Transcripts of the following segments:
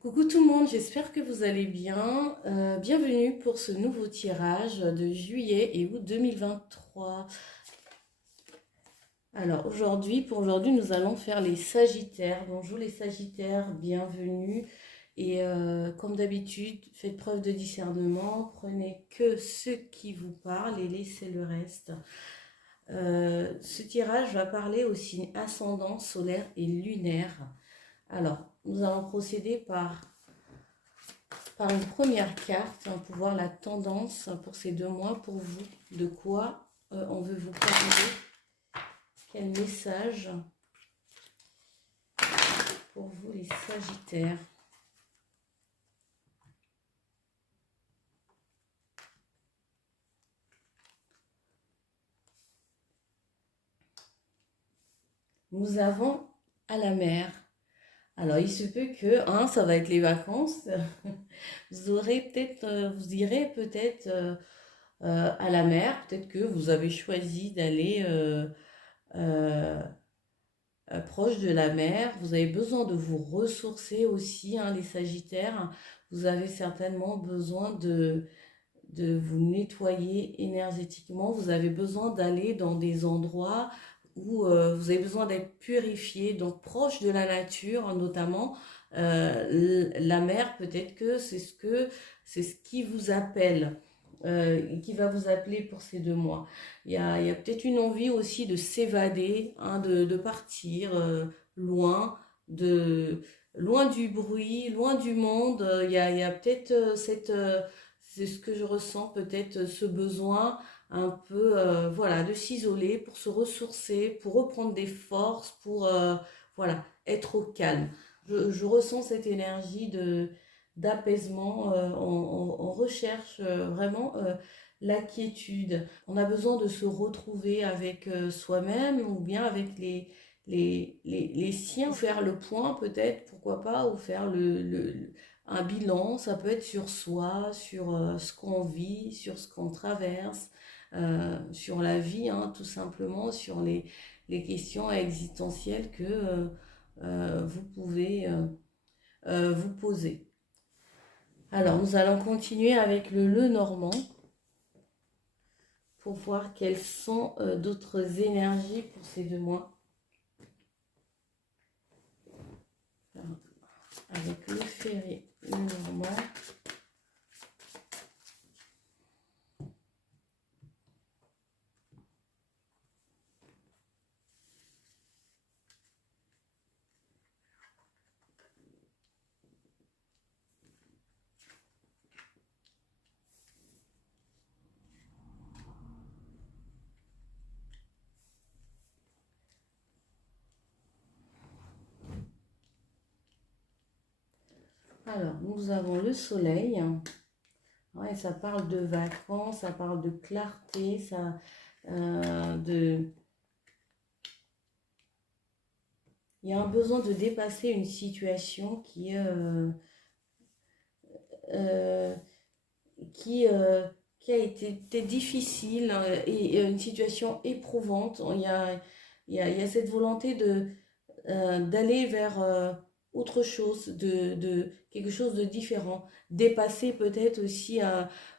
Coucou tout le monde, j'espère que vous allez bien. Bienvenue pour ce nouveau tirage de juillet et août 2023. Alors pour aujourd'hui, nous allons faire les Sagittaires. Bonjour les Sagittaires, bienvenue. Et comme d'habitude, faites preuve de discernement, prenez que ce qui vous parle et laissez le reste. Ce tirage va parler aux signes ascendant, solaire et lunaire. Alors, nous allons procéder par une première carte pour voir la tendance pour ces 2 mois pour vous. De quoi on veut vous parler? Quel message pour vous les Sagittaires? Nous avons à la mer. Alors il se peut que ça va être les vacances. Vous aurez peut-être, vous irez peut-être à la mer. Peut-être que vous avez choisi d'aller proche de la mer. Vous avez besoin de vous ressourcer aussi, les Sagittaires. Vous avez certainement besoin de vous nettoyer énergétiquement. Vous avez besoin d'aller dans des endroits où vous avez besoin d'être purifié, donc proche de la nature notamment. La mer, peut-être que c'est ce qui vous appelle. Qui va vous appeler pour ces 2 mois. Il y a peut-être une envie aussi de s'évader, de partir de, loin du bruit, loin du monde. Il y a peut-être c'est ce que je ressens, peut-être ce besoin un peu voilà, de s'isoler pour se ressourcer, pour reprendre des forces, pour voilà, être au calme. Je ressens cette énergie d'apaisement. On recherche vraiment la quiétude. On a besoin de se retrouver avec soi-même ou bien avec les siens. Faire le point peut-être, pourquoi pas, ou faire un bilan. Ça peut être sur soi, sur ce qu'on vit, sur ce qu'on traverse, sur la vie, tout simplement, sur les questions existentielles que vous pouvez vous poser. Alors, nous allons continuer avec le normand pour voir quelles sont d'autres énergies pour ces 2 mois. Avec le ferré, le normand. Alors, nous avons le soleil. Ouais, ça parle de vacances, ça parle de clarté, il y a un besoin de dépasser une situation euh, qui, euh, qui a été difficile et une situation éprouvante. Il y a cette volonté d'aller vers autre chose, de quelque chose de différent, dépasser peut-être aussi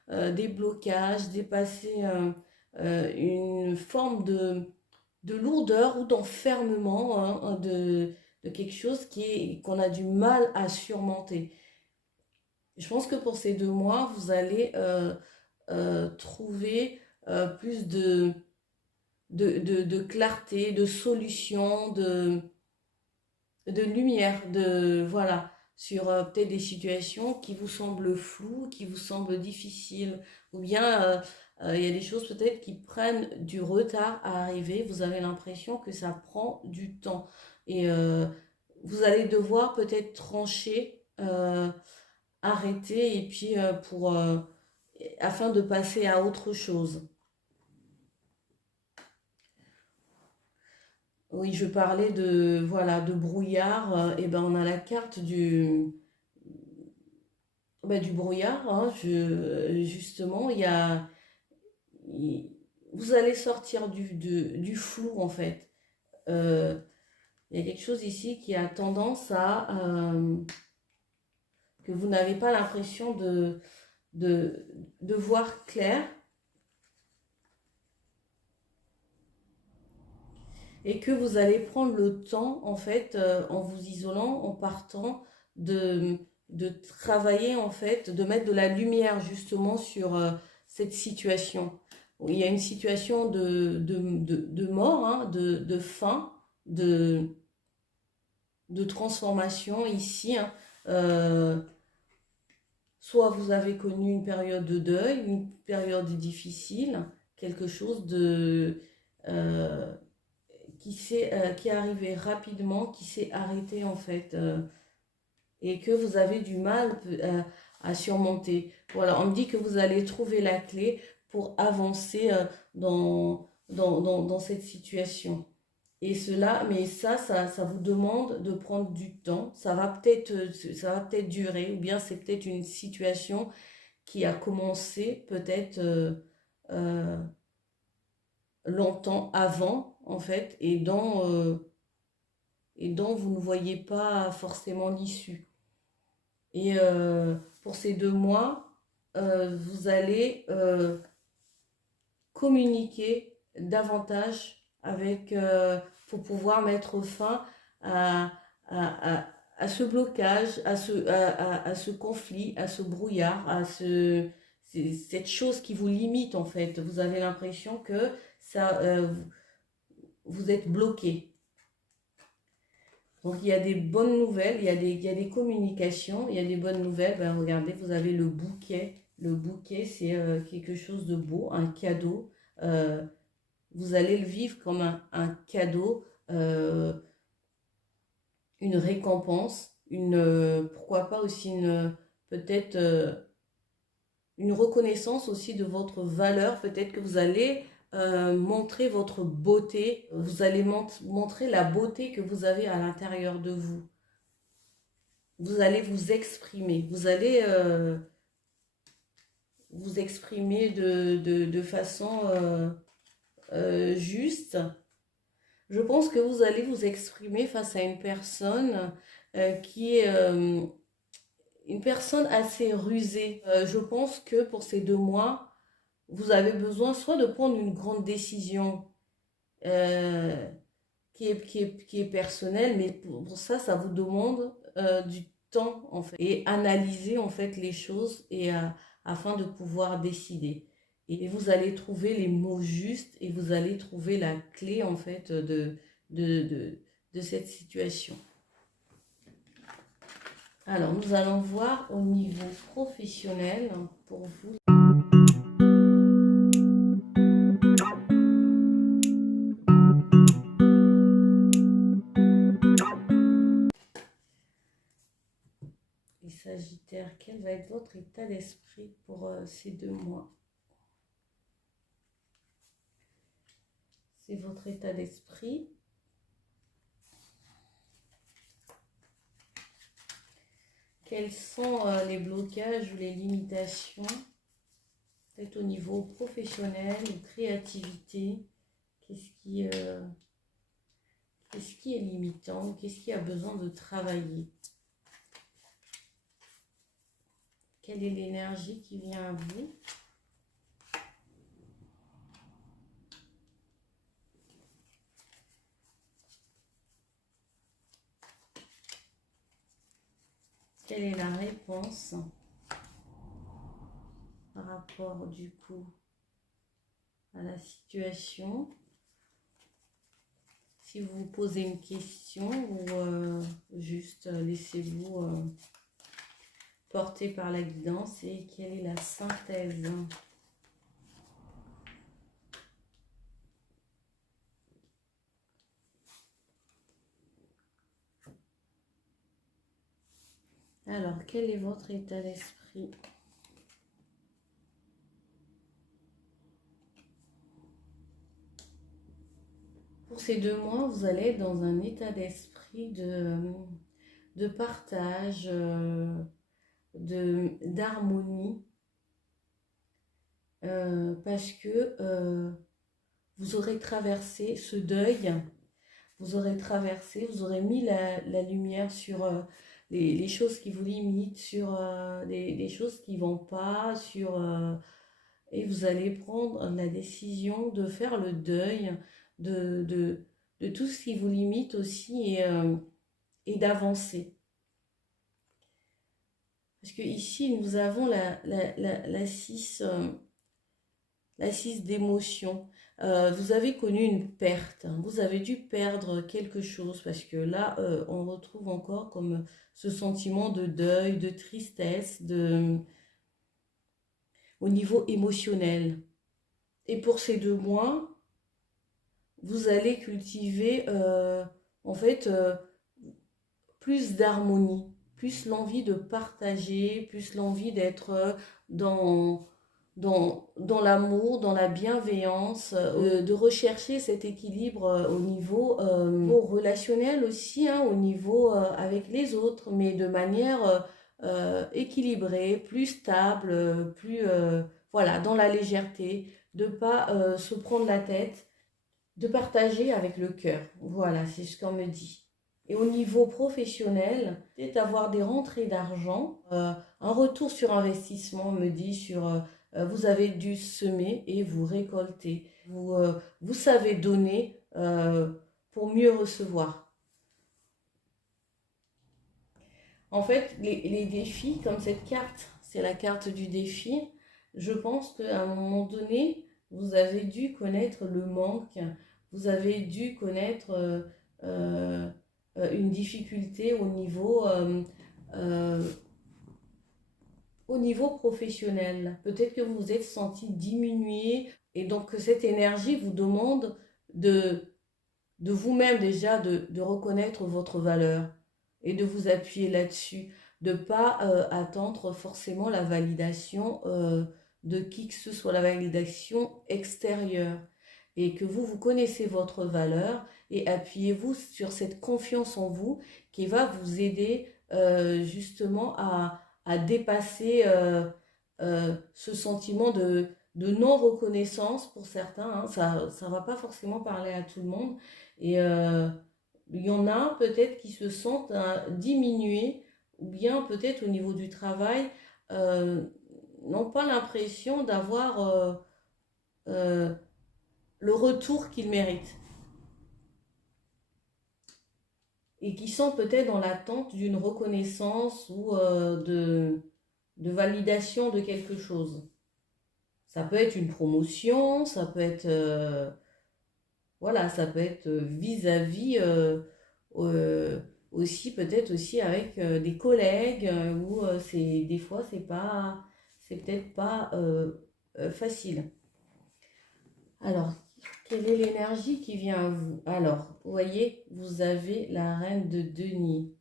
des blocages, dépasser une forme de lourdeur ou d'enfermement, de quelque chose qu'on a du mal à surmonter. Je pense que pour ces 2 mois, vous allez trouver plus de clarté, de solution, de lumière, voilà, sur peut-être des situations qui vous semblent floues, qui vous semblent difficiles, ou bien il y a des choses peut-être qui prennent du retard à arriver. Vous avez l'impression que ça prend du temps et vous allez devoir peut-être trancher, arrêter et puis afin de passer à autre chose. Oui, je parlais de voilà de brouillard. Et ben on a la carte du brouillard. Justement, il- vous allez sortir du flou en fait. Euh, il y a quelque chose ici qui a tendance que vous n'avez pas l'impression de voir clair et que vous allez prendre le temps, en fait, en vous isolant, en partant, de, de travailler, en fait, de mettre de la lumière justement sur cette situation. Il y a une situation de mort, hein, de fin, de transformation ici, hein. Euh, Soit vous avez connu une période de deuil, une période difficile, quelque chose euh, qui est arrivé rapidement, qui s'est arrêté en fait, et que vous avez du mal à surmonter. Voilà, on me dit que vous allez trouver la clé pour avancer dans cette situation. Et cela, mais ça vous demande de prendre du temps. Ça va peut-être durer, ou bien c'est peut-être une situation qui a commencé peut-être euh, longtemps avant, en fait, et dont vous ne voyez pas forcément l'issue. Et pour ces 2 mois, vous allez communiquer davantage avec, pour pouvoir mettre fin à, à ce blocage, à ce conflit, à ce brouillard, cette chose qui vous limite en fait. Vous avez l'impression que ça, vous êtes bloqué. Donc il y a des bonnes nouvelles, il y a des communications, il y a des bonnes nouvelles. Ben, regardez, vous avez le bouquet. Le bouquet, c'est quelque chose de beau, un cadeau. Euh, Vous allez le vivre comme un cadeau, une récompense, pourquoi pas aussi peut-être une reconnaissance aussi de votre valeur. Peut-être que vous allez montrer votre beauté, vous allez montrer la beauté que vous avez à l'intérieur de vous. Vous allez vous exprimer, vous allez vous exprimer de façon juste. Je pense que vous allez vous exprimer face à une personne qui est une personne assez rusée. Je pense que pour ces 2 mois, vous avez besoin soit de prendre une grande décision euh, qui est personnelle, mais pour ça, ça vous demande du temps en fait, et analyser en fait les choses afin de pouvoir décider. Et vous allez trouver les mots justes et vous allez trouver la clé en fait de, de, de cette situation. Alors, nous allons voir au niveau professionnel pour vous. Les Sagittaires, quel va être votre état d'esprit pour ces 2 mois? C'est votre état d'esprit. Quels sont les blocages ou les limitations, peut-être au niveau professionnel ou créativité? Qu'est-ce qui est limitant? Qu'est-ce qui a besoin de travailler? Quelle est l'énergie qui vient à vous? Quelle est la réponse par rapport du coup à la situation? Si vous vous posez une question ou juste laissez-vous porter par la guidance, et quelle est la synthèse? Alors, quel est votre état d'esprit? Pour ces 2 mois, vous allez être dans un état d'esprit de partage, d'harmonie, parce que vous aurez traversé ce deuil, vous aurez mis la lumière sur les choses qui vous limitent, sur les choses qui vont pas, et vous allez prendre la décision de faire le deuil de, de, de tout ce qui vous limite aussi et d'avancer. Parce que ici, nous avons la 6 la 6 d'émotion. Vous avez connu une perte, hein. Vous avez dû perdre quelque chose parce que là, on retrouve encore comme ce sentiment de deuil, de tristesse, au niveau émotionnel. Et pour ces 2 mois, vous allez cultiver en fait plus d'harmonie, plus l'envie de partager, plus l'envie d'être dans l'amour, dans la bienveillance, de rechercher cet équilibre au niveau relationnel aussi, hein, au niveau avec les autres, mais de manière équilibrée, plus stable, plus voilà, dans la légèreté, de ne pas se prendre la tête, de partager avec le cœur. Voilà, c'est ce qu'on me dit. Et au niveau professionnel, c'est d'avoir des rentrées d'argent, un retour sur investissement, on me dit, vous avez dû semer et vous récolter. Vous savez donner pour mieux recevoir. En fait, les défis, comme cette carte, c'est la carte du défi, je pense qu'à un moment donné, vous avez dû connaître le manque, vous avez dû connaître une difficulté euh, au niveau professionnel. Peut-être que vous vous êtes senti diminué et donc que cette énergie vous demande de vous-même déjà de reconnaître votre valeur et de vous appuyer là-dessus, de ne pas attendre forcément la validation de qui que ce soit, la validation extérieure. Et que vous connaissez votre valeur et appuyez-vous sur cette confiance en vous qui va vous aider justement à dépasser ce sentiment de non-reconnaissance pour certains, hein. Ça ne va pas forcément parler à tout le monde. Et il y en a peut-être qui se sentent diminués, ou bien peut-être au niveau du travail, euh, n'ont pas l'impression d'avoir euh, le retour qu'ils méritent. Et qui sont peut-être dans l'attente d'une reconnaissance ou de validation de quelque chose. Ça peut être une promotion, ça peut être voilà, ça peut être vis-à-vis aussi peut-être aussi avec des collègues où c'est des fois c'est peut-être pas facile. Alors, quelle est l'énergie qui vient à vous? Alors, vous voyez, vous avez la reine de denier.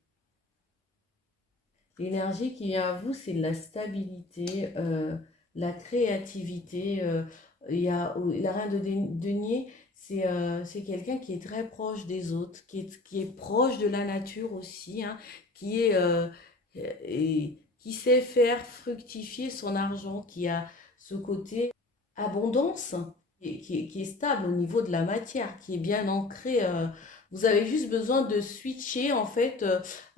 L'énergie qui vient à vous, c'est la stabilité, la créativité. Il y a, la reine de denier, c'est quelqu'un qui est très proche des autres, qui est proche de la nature aussi, hein, qui sait faire fructifier son argent, qui a ce côté abondance, qui est stable au niveau de la matière, qui est bien ancré. Vous avez juste besoin de switcher en fait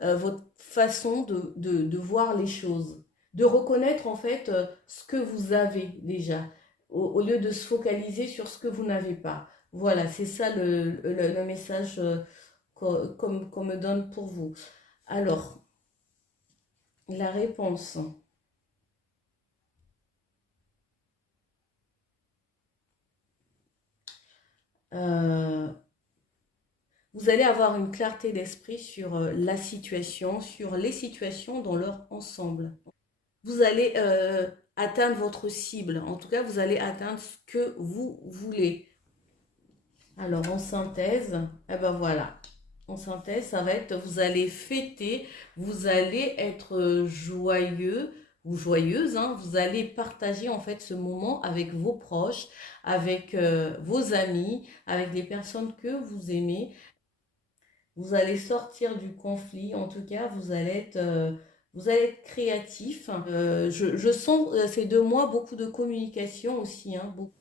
votre façon de voir les choses, de reconnaître en fait ce que vous avez déjà, au lieu de se focaliser sur ce que vous n'avez pas. Voilà, c'est ça le message qu'on me donne pour vous. Alors, la réponse. Euh, Vous allez avoir une clarté d'esprit sur la situation, sur les situations dans leur ensemble. Vous allez atteindre votre cible. En tout cas, vous allez atteindre ce que vous voulez. Alors, en synthèse, eh ben voilà. En synthèse, ça va être, vous allez fêter, vous allez être joyeux ou joyeuse, hein. Vous allez partager en fait ce moment avec vos proches, avec vos amis, avec les personnes que vous aimez. Vous allez sortir du conflit, en tout cas, vous allez être créatif. Je sens ces 2 mois beaucoup de communication aussi, hein, beaucoup.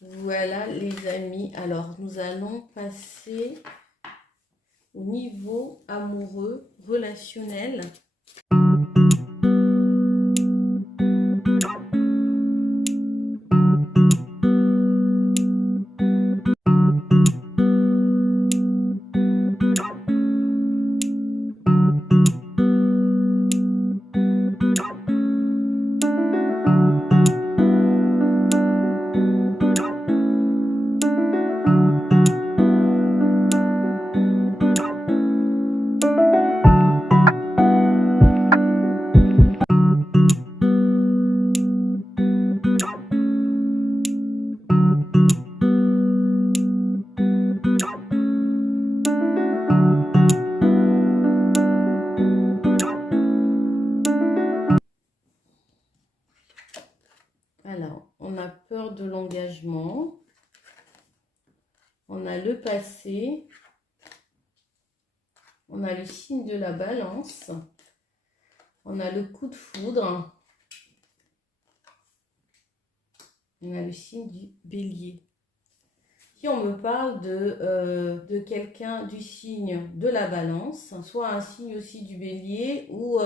Voilà les amis, alors nous allons passer au niveau amoureux, relationnel. Alors, on a peur de l'engagement, on a le passé, on a le signe de la balance, on a le coup de foudre, on a le signe du bélier. Si on me parle de quelqu'un du signe de la balance, soit un signe aussi du bélier ou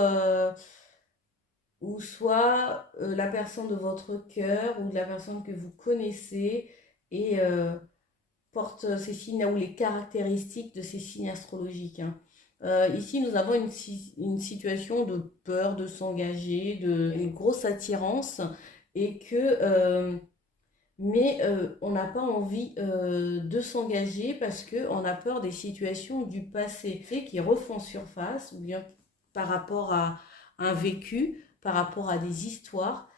soit la personne de votre cœur ou de la personne que vous connaissez et porte ces signes ou les caractéristiques de ces signes astrologiques. Hein. Ici, nous avons une situation de peur de s'engager, une grosse attirance et mais on n'a pas envie de s'engager parce qu'on a peur des situations du passé qui refont surface ou bien par rapport à un vécu, par rapport à des histoires.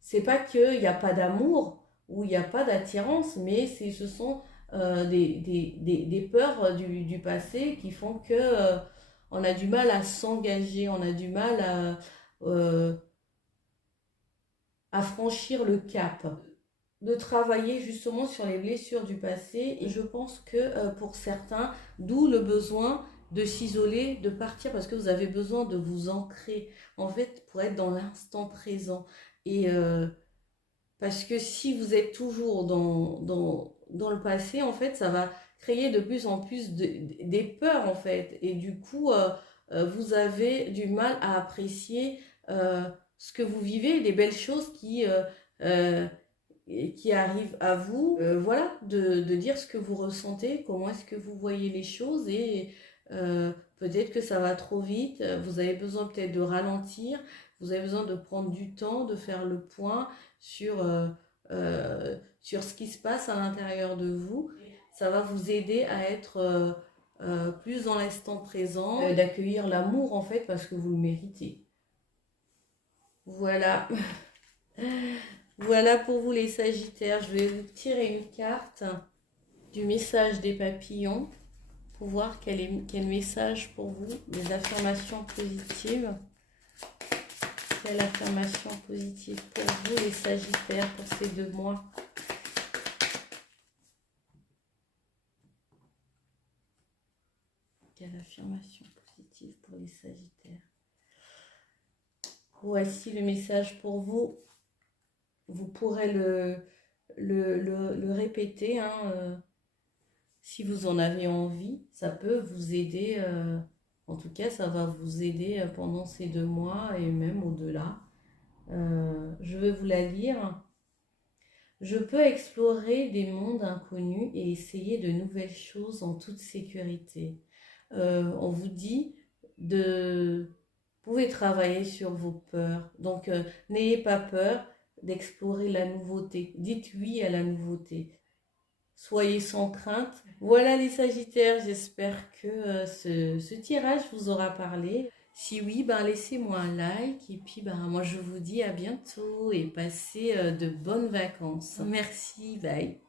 C'est pas qu'il n'y a pas d'amour ou il n'y a pas d'attirance, mais ce sont des peurs du passé qui font que on a du mal à s'engager, on a du mal à franchir le cap, de travailler justement sur les blessures du passé. Et je pense que pour certains, d'où le besoin de s'isoler, de partir, parce que vous avez besoin de vous ancrer, en fait, pour être dans l'instant présent. Et parce que si vous êtes toujours dans le passé, en fait, ça va créer de plus en plus des peurs, en fait. Et du coup, vous avez du mal à apprécier ce que vous vivez, des belles choses euh, qui arrivent à vous. Voilà, de dire ce que vous ressentez, comment est-ce que vous voyez les choses et peut-être que ça va trop vite, vous avez besoin peut-être de ralentir, vous avez besoin de prendre du temps, de faire le point sur ce qui se passe à l'intérieur de vous. Ça va vous aider à être plus dans l'instant présent, d'accueillir l'amour en fait parce que vous le méritez. Voilà. Voilà pour vous les Sagittaires. Je vais vous tirer une carte du message des papillons pour voir quel message pour vous, des affirmations positives. Quelle affirmation positive pour vous les Sagittaires pour ces 2 mois? Quelle affirmation positive pour les Sagittaires? Voici le message pour vous. Vous pourrez le répéter si vous en avez envie. Ça peut vous aider, en tout cas ça va vous aider pendant ces 2 mois et même au-delà. Je vais vous la lire. Je peux explorer des mondes inconnus et essayer de nouvelles choses en toute sécurité. On vous dit vous pouvez travailler sur vos peurs. Donc n'ayez pas peur d'explorer la nouveauté. Dites oui à la nouveauté. Soyez sans crainte. Voilà les Sagittaires, j'espère que ce tirage vous aura parlé. Si oui, ben laissez-moi un like et puis ben moi je vous dis à bientôt et passez de bonnes vacances. Merci, bye.